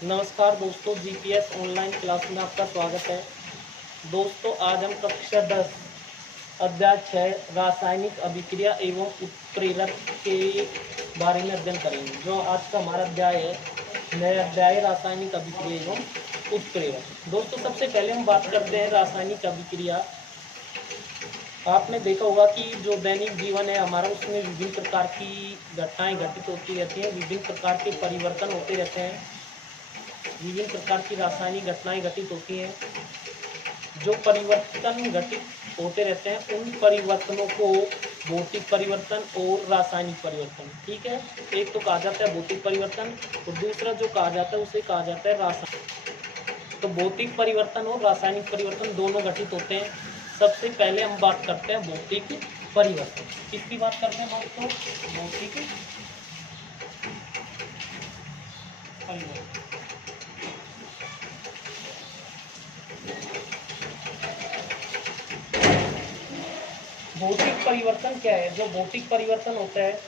नमस्कार दोस्तों, GPS online class में आपका स्वागत है। दोस्तों, आज हम कक्षा 10 अध्याय 6 रासायनिक अभिक्रिया एवं उत्प्रेरक के बारे में अध्ययन करेंगे। जो आज का हमारा अध्याय है, नया अध्याय रासायनिक अभिक्रिया एवं उत्प्रेरक। दोस्तों, सबसे पहले हम बात करते हैं रासायनिक अभिक्रिया। आपने देखा होगा कि जो दैनिक जीवन है हमारा, उसमें विभिन्न प्रकार की घटनाएं घटित होती रहती हैं, विभिन्न प्रकार के परिवर्तन होते रहते हैं, विभिन्न प्रकार की रासायनिक घटनाएं घटित होती हैं। जो परिवर्तन घटित होते रहते हैं, उन परिवर्तनों को भौतिक परिवर्तन और रासायनिक परिवर्तन, ठीक है, एक तो कहा जाता है भौतिक परिवर्तन और दूसरा जो कहा जाता है उसे कहा जाता है रासायनिक। तो भौतिक परिवर्तन और रासायनिक परिवर्तन दोनों घटित होते हैं। सबसे पहले हम बात करते हैं भौतिक परिवर्तन। किसकी बात करते हैं दोस्तों? भौतिक परिवर्तन। भौतिक परिवर्तन क्या है? जो भौतिक परिवर्तन होता है,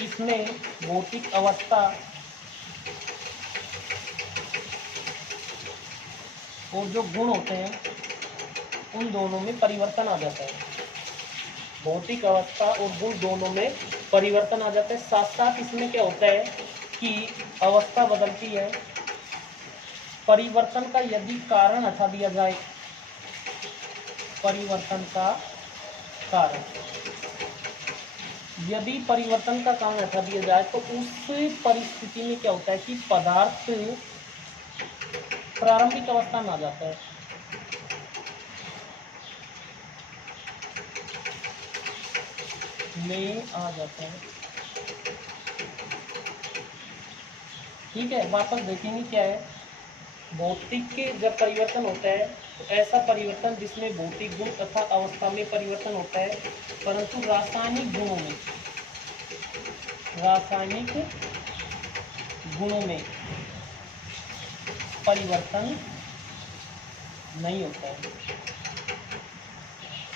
इसमें भौतिक अवस्था और जो गुण होते हैं, उन दोनों में परिवर्तन आ जाता है। भौतिक अवस्था और गुण दोनों में परिवर्तन आ जाता है। साथ साथ इसमें क्या होता है कि अवस्था बदलती है। परिवर्तन का यदि कारण हटा दिया जाए, परिवर्तन का कारण, यदि परिवर्तन का कारण हटा दिया जाए तो उस परिस्थिति में क्या होता है कि पदार्थ प्रारंभिक अवस्था में आ जाता है। में आ जाता है, ठीक है। वापस देखेंगे क्या है। भौतिक के जब परिवर्तन होता है तो ऐसा परिवर्तन जिसमें भौतिक गुण तथा अवस्था में परिवर्तन होता है, परंतु रासायनिक गुणों में, रासायनिक गुणों में परिवर्तन नहीं होता है,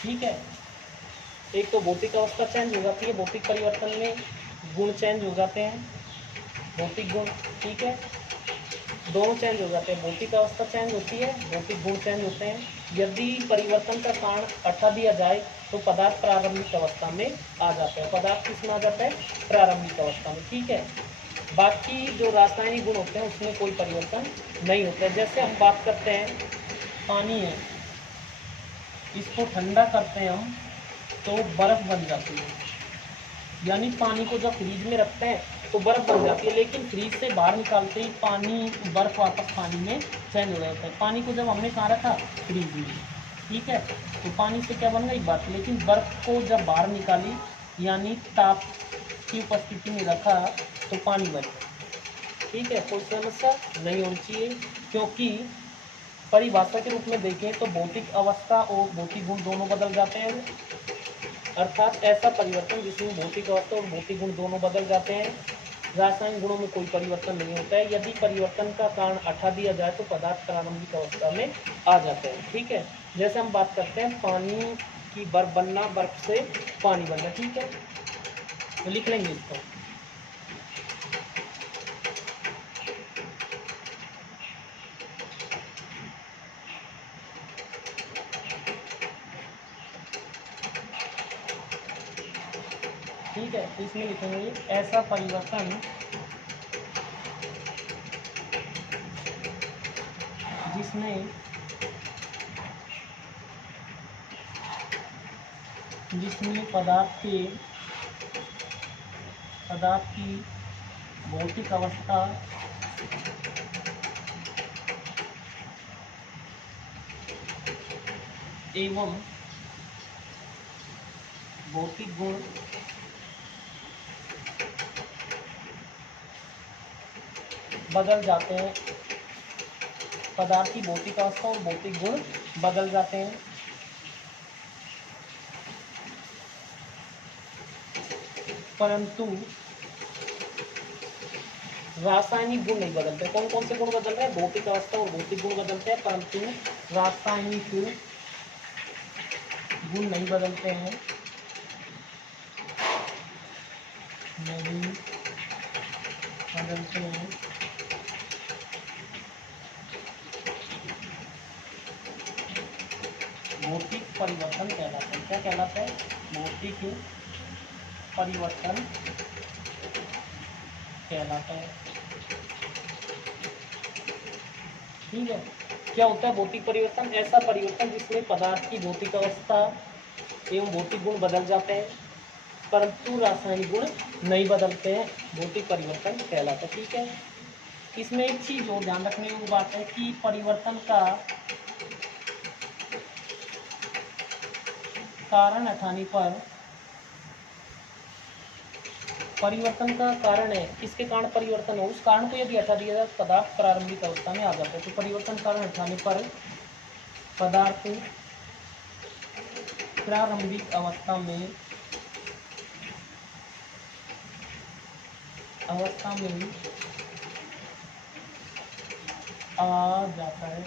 ठीक है। एक तो भौतिक अवस्था चेंज हो जाती है, भौतिक परिवर्तन में गुण चेंज हो जाते हैं, भौतिक गुण, ठीक है, दोनों चेंज हो जाते हैं। भौतिक अवस्था चेंज होती है, भौतिक गुण चेंज होते हैं। यदि परिवर्तन का कारण हटा दिया जाए तो पदार्थ प्रारंभिक अवस्था में आ जाता है। पदार्थ किस में आ जाता है? प्रारंभिक अवस्था में, ठीक है। बाकी जो रासायनिक गुण होते हैं उसमें कोई परिवर्तन नहीं होता है। जैसे हम बात करते हैं, पानी है, इसको ठंडा करते हैं हम तो बर्फ बन जाती है। यानी पानी को जब फ्रीज में रखते हैं तो बर्फ बन जाती है, लेकिन फ्रीज से बाहर निकालते ही पानी, बर्फ वापस पानी में चेंज हो जाता है। पानी को जब हमने कहाँ रखा? फ्रीज में, ठीक है। तो पानी से क्या बन गई बात, लेकिन बर्फ को जब बाहर निकाली यानी ताप की उपस्थिति में रखा तो पानी बन गया, ठीक है। कोई समस्या नहीं होनी चाहिए, क्योंकि परिभाषा के रूप में देखें तो भौतिक अवस्था और भौतिक गुण दोनों बदल जाते हैं। अर्थात ऐसा परिवर्तन जिसमें भौतिक अवस्था और भौतिक गुण दोनों बदल जाते हैं। रासायनिक गुणों में कोई परिवर्तन नहीं होता है। यदि परिवर्तन का कारण हटा दिया जाए तो पदार्थ प्रारंभिक अवस्था में आ जाते हैं, ठीक है। जैसे हम बात करते हैं पानी की बर्फ बनना, बर्फ से पानी बनना, ठीक है, तो लिख लेंगे इसको। ठीक है, तो इसमें लिखेंगे ऐसा परिवर्तन जिसमें पदार्थ की भौतिक अवस्था एवं भौतिक गुण बदल जाते हैं। पदार्थ की भौतिक अवस्था और भौतिक गुण बदल जाते हैं, परंतु रासायनिक गुण नहीं बदलते। कौन कौन से गुण बदल रहे हैं? भौतिक अवस्था और भौतिक गुण बदलते हैं, परंतु रासायनिक गुण नहीं बदलते हैं, नहीं बदलते हैं। भौतिक परिवर्तन कहलाता है। क्या कहलाता है? भौतिक परिवर्तन कहलाता है। ठीक है। क्या होता है भौतिक परिवर्तन? ऐसा परिवर्तन जिसमें पदार्थ की भौतिक अवस्था एवं भौतिक गुण बदल जाते हैं परंतु रासायनिक गुण नहीं बदलते हैं, भौतिक परिवर्तन कहलाता है। ठीक है। इसमें एक चीज और ध्यान रखने की बात है कि परिवर्तन का कारण हटाने पर, परिवर्तन का कारण है किसके कारण परिवर्तन हो, उस कारण को यदि हटा दिया जाए पदार्थ प्रारंभिक अवस्था में आ जाता है। तो परिवर्तन कारण हटाने पर पदार्थ प्रारंभिक अवस्था में आ जाता है।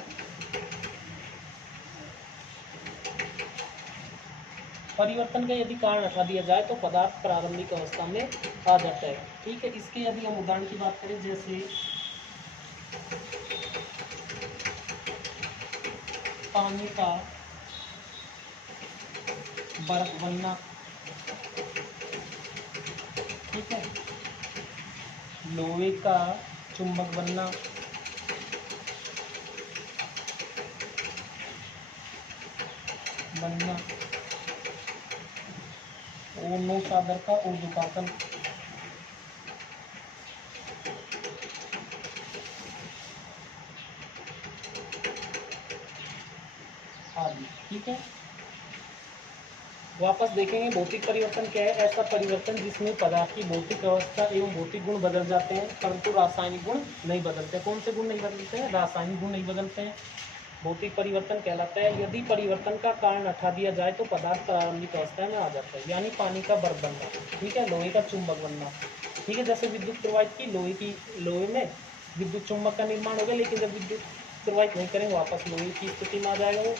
परिवर्तन का यदि कारण हटा दिया जाए तो पदार्थ प्रारंभिक अवस्था में आ जाता है। ठीक है। इसके यदि हम उदाहरण की बात करें, जैसे पानी का बर्फ बनना, ठीक है, लोहे का चुंबक बनना, ओनो सागर का ऊर्ध्वपातन, आदि। ठीक है। वापस देखेंगे भौतिक परिवर्तन क्या है? ऐसा परिवर्तन जिसमें पदार्थ की भौतिक अवस्था एवं भौतिक गुण बदल जाते हैं परंतु रासायनिक गुण नहीं बदलते। कौन से गुण नहीं बदलते हैं? रासायनिक गुण नहीं बदलते हैं, भौतिक परिवर्तन कहलाता है। यदि परिवर्तन का कारण हटा दिया जाए तो पदार्थ प्रारंभिक अवस्था में आ जाता है, यानी पानी का बर्फ बनना, ठीक है, लोहे का चुंबक बनना। ठीक है। जैसे विद्युत प्रवाहित की लोहे में विद्युत चुंबक का निर्माण हो गया, लेकिन जब विद्युत प्रवाहित नहीं करेंगे वापस लोहे की स्थिति में आ जाएगा वो।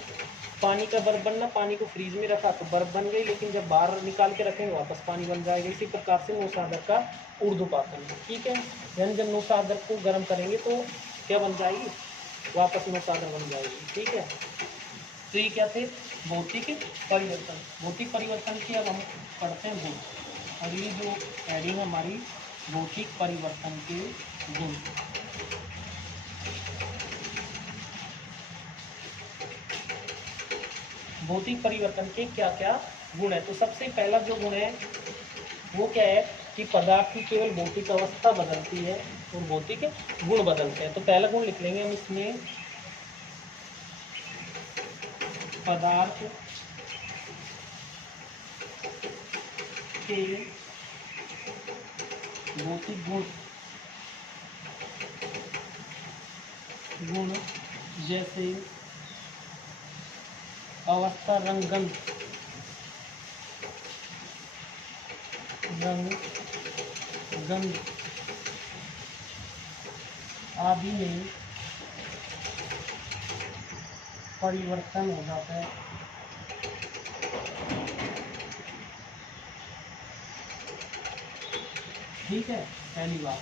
पानी का बर्फ बनना, पानी को फ्रीज में रखा तो बर्फ बन गई, लेकिन जब बाहर निकाल के रखेंगे वापस पानी बन जाएगा। इसी प्रकार से नौसागर का ऊर्ध्वपातन। ठीक है। यानी जब नौसागर को गर्म करेंगे तो क्या बन जाएगी? वापस नौसागर बन जाएगी। ठीक है। तो ये क्या थे? भौतिक परिवर्तन। भौतिक परिवर्तन की अब हम पढ़ते हैं गुण। अगली जो हेडिंग हमारी भौतिक परिवर्तन के गुण। भौतिक परिवर्तन के क्या क्या गुण है? तो सबसे पहला जो गुण है वो क्या है कि पदार्थ की केवल भौतिक अवस्था बदलती है और भौतिक गुण बदलते हैं। तो पहला गुण लिख लेंगे हम इसमें, पदार्थ के भौतिक गुण जैसे अवस्था, रंग, गंध आदि में परिवर्तन हो जाता है। ठीक है। पहली बात,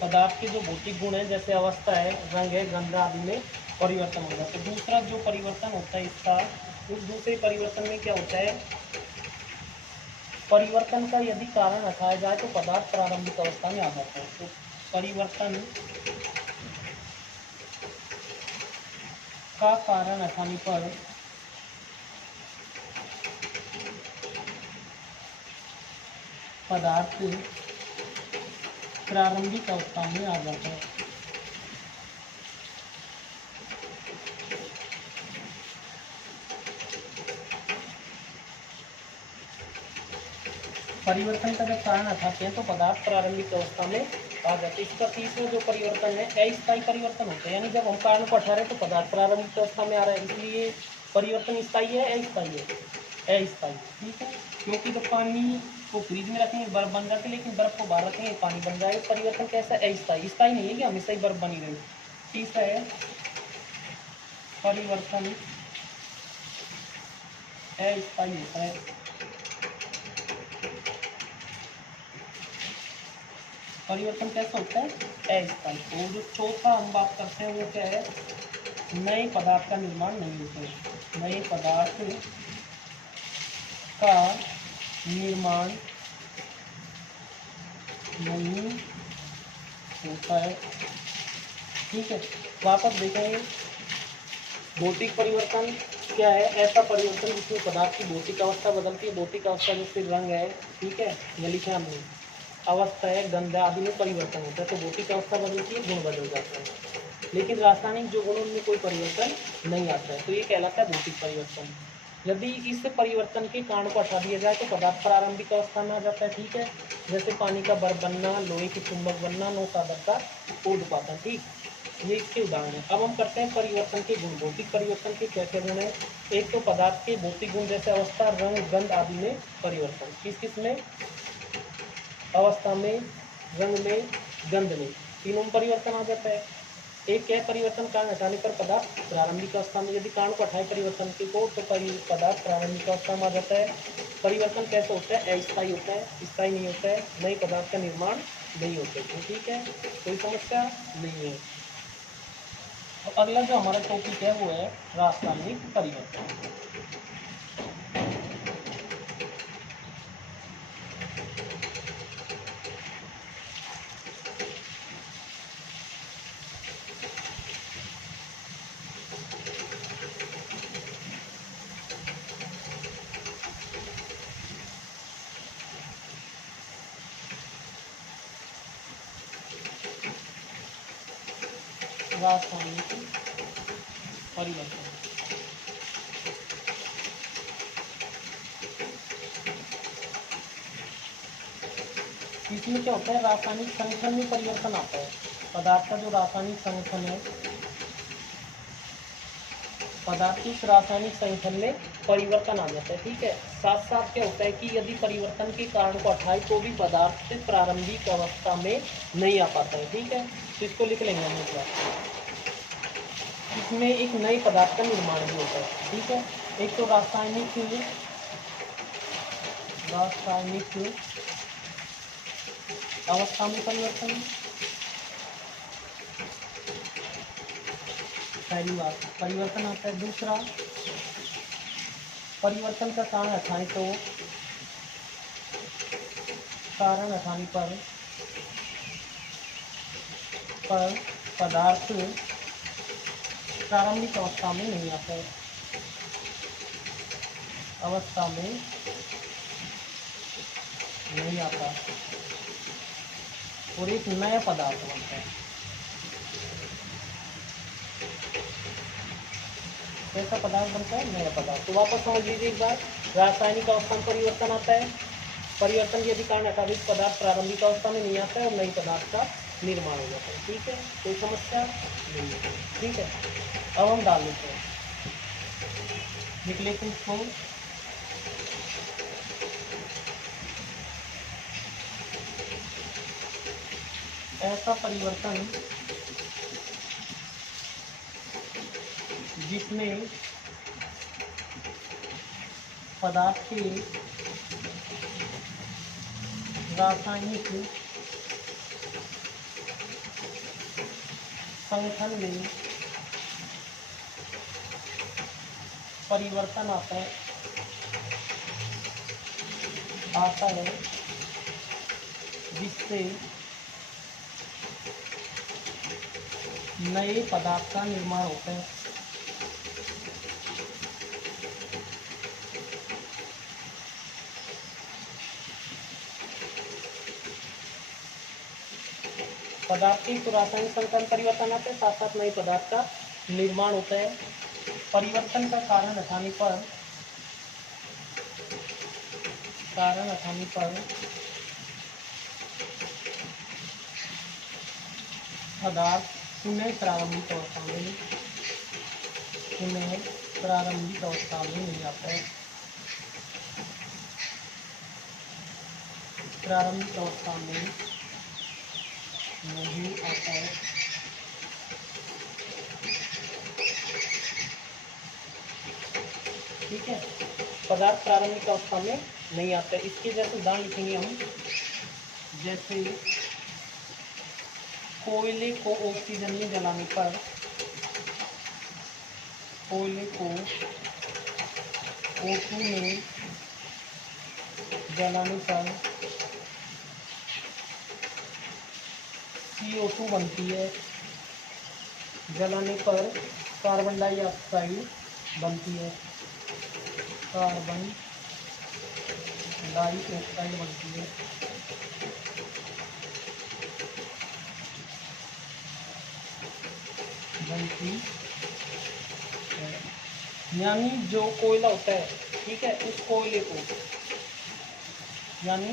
पदार्थ के जो भौतिक गुण है जैसे अवस्था है, रंग है, गंध आदि में परिवर्तन हो जाता है। दूसरा जो परिवर्तन होता है इसका, उस दूसरे परिवर्तन में क्या होता है? परिवर्तन का यदि कारण हटाया जाए तो पदार्थ प्रारंभिक अवस्था में आ जाता है। तो परिवर्तन का कारण हटाने पर पदार्थ प्रारंभिक अवस्था में आ जाता है। परिवर्तन का जब कारण हटाते हैं तो पदार्थ प्रारंभिक अवस्था में आ जाते हैं। इसका तीसरा जो परिवर्तन है अस्थायी परिवर्तन होता है, यानी जब हम कारण को हटा रहे हैं तो पदार्थ प्रारंभिक अवस्था में आ रहा है, इसलिए परिवर्तन स्थायी है अस्थायी है? अस्थायी। ठीक है। क्योंकि जब पानी को फ्रीज में रखेंगे बर्फ बन जाती है, लेकिन बर्फ को बाहर रखेंगे पानी बन जाएगा। परिवर्तन कैसा है? अस्थायी। स्थायी नहीं है कि हमेशा ही बर्फ बनी रहे। तीसरा है परिवर्तन अस्थायी होता है। परिवर्तन कैसा होता है? अस्थायी। और जो चौथा हम बात करते हैं वो क्या है? नए पदार्थ का निर्माण नहीं होता है, नए पदार्थ का निर्माण नहीं होता है। ठीक है, वापस देखेंगे। भौतिक परिवर्तन क्या है? ऐसा परिवर्तन जिसमें पदार्थ की भौतिक अवस्था बदलती है। भौतिक अवस्था जैसे रंग है, ठीक है, या लिखे हमने अवस्था है, गंध आदि में परिवर्तन होता है, तो भौतिक अवस्था बदलती है, गुण बदल जाता है। लेकिन रासायनिक जो गुण उनमें कोई परिवर्तन नहीं आता है, तो ये कहलाता है भौतिक परिवर्तन। यदि इस परिवर्तन के कारण को हटा दिया जाए तो पदार्थ प्रारंभिक अवस्था में आ जाता है। ठीक है, जैसे पानी का बर्फ बनना, लोहे की चुंबक बनना, नौ साधक का ऊर्ध्वपातन। ठीक, ये इसके उदाहरण है। अब हम करते हैं परिवर्तन के गुण। भौतिक परिवर्तन के क्या क्या गुण है? एक तो पदार्थ के भौतिक गुण जैसे अवस्था, रंग, गंध आदि में परिवर्तन। किस किस में? अवस्था में, रंग में, गंध में, तीनों में परिवर्तन आ जाता है। एक क्या परिवर्तन? कारण हटाने पर पदार्थ प्रारंभिक अवस्था में, यदि कारण को हटाए परिवर्तन के को तो पदार्थ प्रारंभिक अवस्था में आ जाता है। परिवर्तन कैसे होता है? अस्थायी होता है, स्थायी नहीं होता है, नए पदार्थ का निर्माण नहीं होता है। ठीक है, कोई समस्या नहीं है। तो अगला जो हमारा टॉपिक है वो है रासायनिक परिवर्तन। रासायनिक परिवर्तन इसमें क्या होता है? रासायनिक संगठन में परिवर्तन आता है। पदार्थ का जो रासायनिक संगठन है, पदार्थ के उस रासायनिक संगठन में परिवर्तन आ जाता है। ठीक है, साथ साथ क्या होता है कि यदि परिवर्तन के कारण को हटाए तो भी पदार्थ से प्रारंभिक अवस्था में नहीं आ पाता है। ठीक है, तो इसको लिख लेंगे हम एक बार। इसमें एक नए पदार्थ का निर्माण भी होता है। ठीक है, एक तो रासायनिक अवस्था में परिवर्तन, पहली बात परिवर्तन आता है। दूसरा, परिवर्तन का कारण हटाए तो कारण हटाने पर पदार्थ प्रारंभिक अवस्था में नहीं आता है, अवस्था में नहीं आता और एक नया पदार्थ बनता है। कैसा पदार्थ बनता है? नया पदार्थ। तो वापस समझ लीजिए एक बार, रासायनिक अवस्था में परिवर्तन आता है। परिवर्तन यदि कारण हटावित पदार्थ प्रारंभिक अवस्था में नहीं आता है और नई पदार्थ का निर्माण हो जाता है। ठीक है, कोई समस्या नहीं है। ठीक है, अब हम डाल लेते हैं, लिख लेते हैं इसको। ऐसा परिवर्तन जिसमें पदार्थ के रासायनिक संगठन में परिवर्तन आता है जिससे नए पदार्थ का निर्माण होता है। पदार्थ के तो रासायनिक संगठन परिवर्तन आते हैं, साथ साथ नए पदार्थ का निर्माण होता है। परिवर्तन का कारण हटाने पर पदार्थ पुनः प्रारंभिक अवस्था में नहीं आता है, प्रारंभिक अवस्था में नहीं आता है। ठीक है, पदार्थ प्रारंभिक अवस्था में नहीं आता है। इसके जैसे उदाहरण लिखेंगे हम, जैसे कोयले को ऑक्सीजन में जलाने पर कोयले को O2 में जलाने पर CO2 बनती है, जलाने पर कार्बन डाइऑक्साइड बनती है, कार्बन डाइऑक्साइड बनती है। यानी जो कोयला होता है, ठीक है, उस कोयले को यानी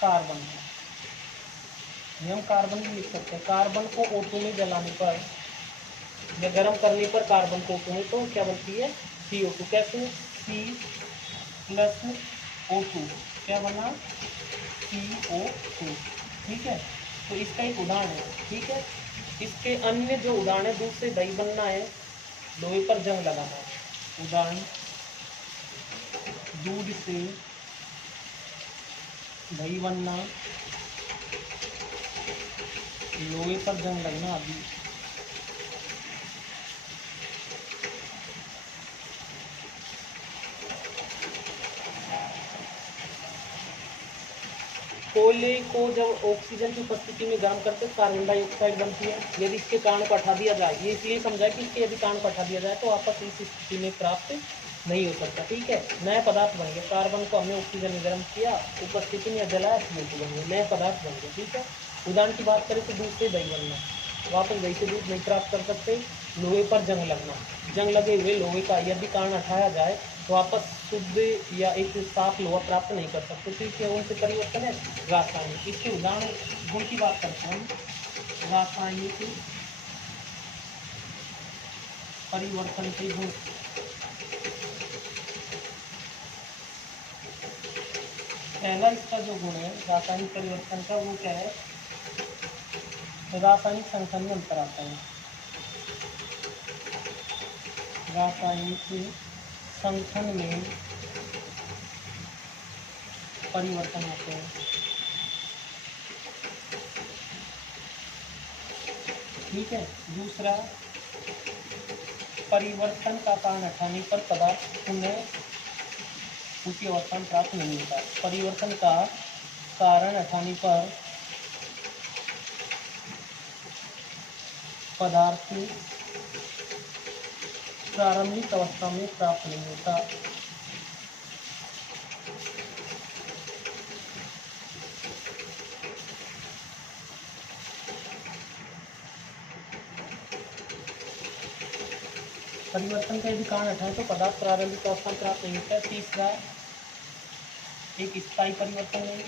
कार्बन, हम कार्बन भी लिख सकते हैं, कार्बन को O2 में जलाने पर या गर्म करने पर कार्बन को O2 में तो क्या बनती है CO2। कैसे C+O2 क्या बना CO2, ठीक है। तो इसका एक उदाहरण है, ठीक है। इसके अन्य जो उदाहरण है, दूध से दही बनना है, लोहे पर जंग लगाना है। उदाहरण दूध से दही बनना, लोहे पर जंग लगना आदि। कोयले को जब ऑक्सीजन की उपस्थिति में गर्म करते कार्बन डाइऑक्साइड बनती है। यदि इसके कारण को हटा दिया जाए, ये इसलिए समझा कि इसके यदि कारण को हटा दिया जाए तो आपस इस स्थिति में प्राप्त नहीं हो सकता, ठीक है। नए पदार्थ बन गए, कार्बन को हमने ऑक्सीजन में गर्म किया, उपस्थिति में जलाया, CO2 बन गए, नए पदार्थ बन गए, ठीक है। उदाहरण की बात करें तो दूध से दही बनना, वापस दही से दूध नहीं प्राप्त कर सकते। लोहे पर जंग लगना, जंग लगे हुए लोहे का यदि कारण हटाया जाए तो वापस शुद्ध या एक साफ लोहा प्राप्त नहीं कर सकते, तो इसके उनसे परिवर्तन है रासायनिक। इसके उदाहरण गुण की बात करते हैं, रासायनिक परिवर्तन के गुण। पहला इसका जो गुण है रासायनिक परिवर्तन का, वो क्या है, रासायनिक संगठन में अंतर आता है। रासायनिक संगठन में परिवर्तन आते हैं, ठीक है। दूसरा, परिवर्तन का कारण हटाने पर पदार्थ पुनः उसी अवस्था में प्राप्त नहीं होता। परिवर्तन का कारण हटाने पर पदार्थ प्रारंभिक अवस्था में प्राप्त नहीं होता। परिवर्तन का यदि कारण हटाए तो पदार्थ प्रारंभिक अवस्था में प्राप्त नहीं होता। तीसरा, एक स्थायी परिवर्तन है,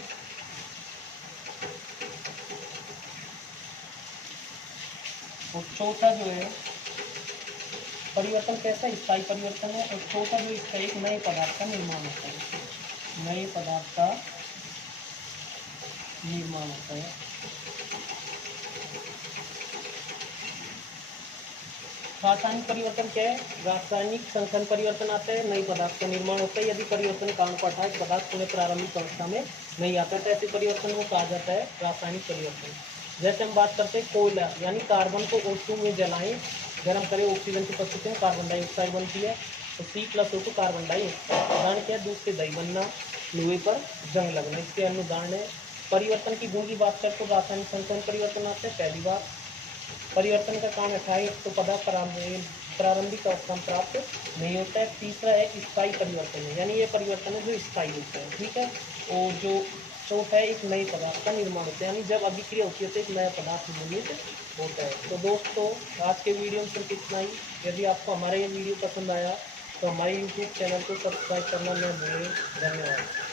और चौथा जो है परिवर्तन कैसा स्थायी परिवर्तन है, और चौथा जो इसका एक नए पदार्थ का निर्माण होता है, नए पदार्थ का निर्माण होता है। रासायनिक परिवर्तन क्या है, रासायनिक संगठन परिवर्तन आता है, नए पदार्थ का निर्माण होता है। यदि परिवर्तन कारण को हटाए पदार्थ पुनः प्रारंभिक अवस्था में नहीं आता है तो ऐसे परिवर्तन को कहा जाता है रासायनिक परिवर्तन। जैसे हम बात करते हैं कोयला, यानी कार्बन को O2 में जलाएं, गर्म करें, ऑक्सीजन की उपस्थिति में कार्बन डाइऑक्साइड बनती है, तो C+O2 कार्बन डाइऑक्साइड। उदाहरण क्या है, दूध से दही बनना, लोहे पर जंग लगना, इसके अन्य उदाहरण है। परिवर्तन की गुण की बात करते तो रासायनिक संगठन परिवर्तन आते हैं। पहली बात, परिवर्तन का कारण हटाए तो पदार्थ प्रारंभिक अवस्था में प्राप्त नहीं होता है। तीसरा है स्थायी परिवर्तन है, यानी ये परिवर्तन है जो स्थायी होता है, ठीक है। और जो चौथा है एक नए पदार्थ का निर्माण होता है, यानी जब अभिक्रिया होती है तो एक नया पदार्थ निर्मित होता है। तो दोस्तों, आज के वीडियो में सिर्फ इतना ही। यदि आपको हमारा ये वीडियो पसंद आया तो हमारे YouTube चैनल को सब्सक्राइब करना न भूलें। धन्यवाद।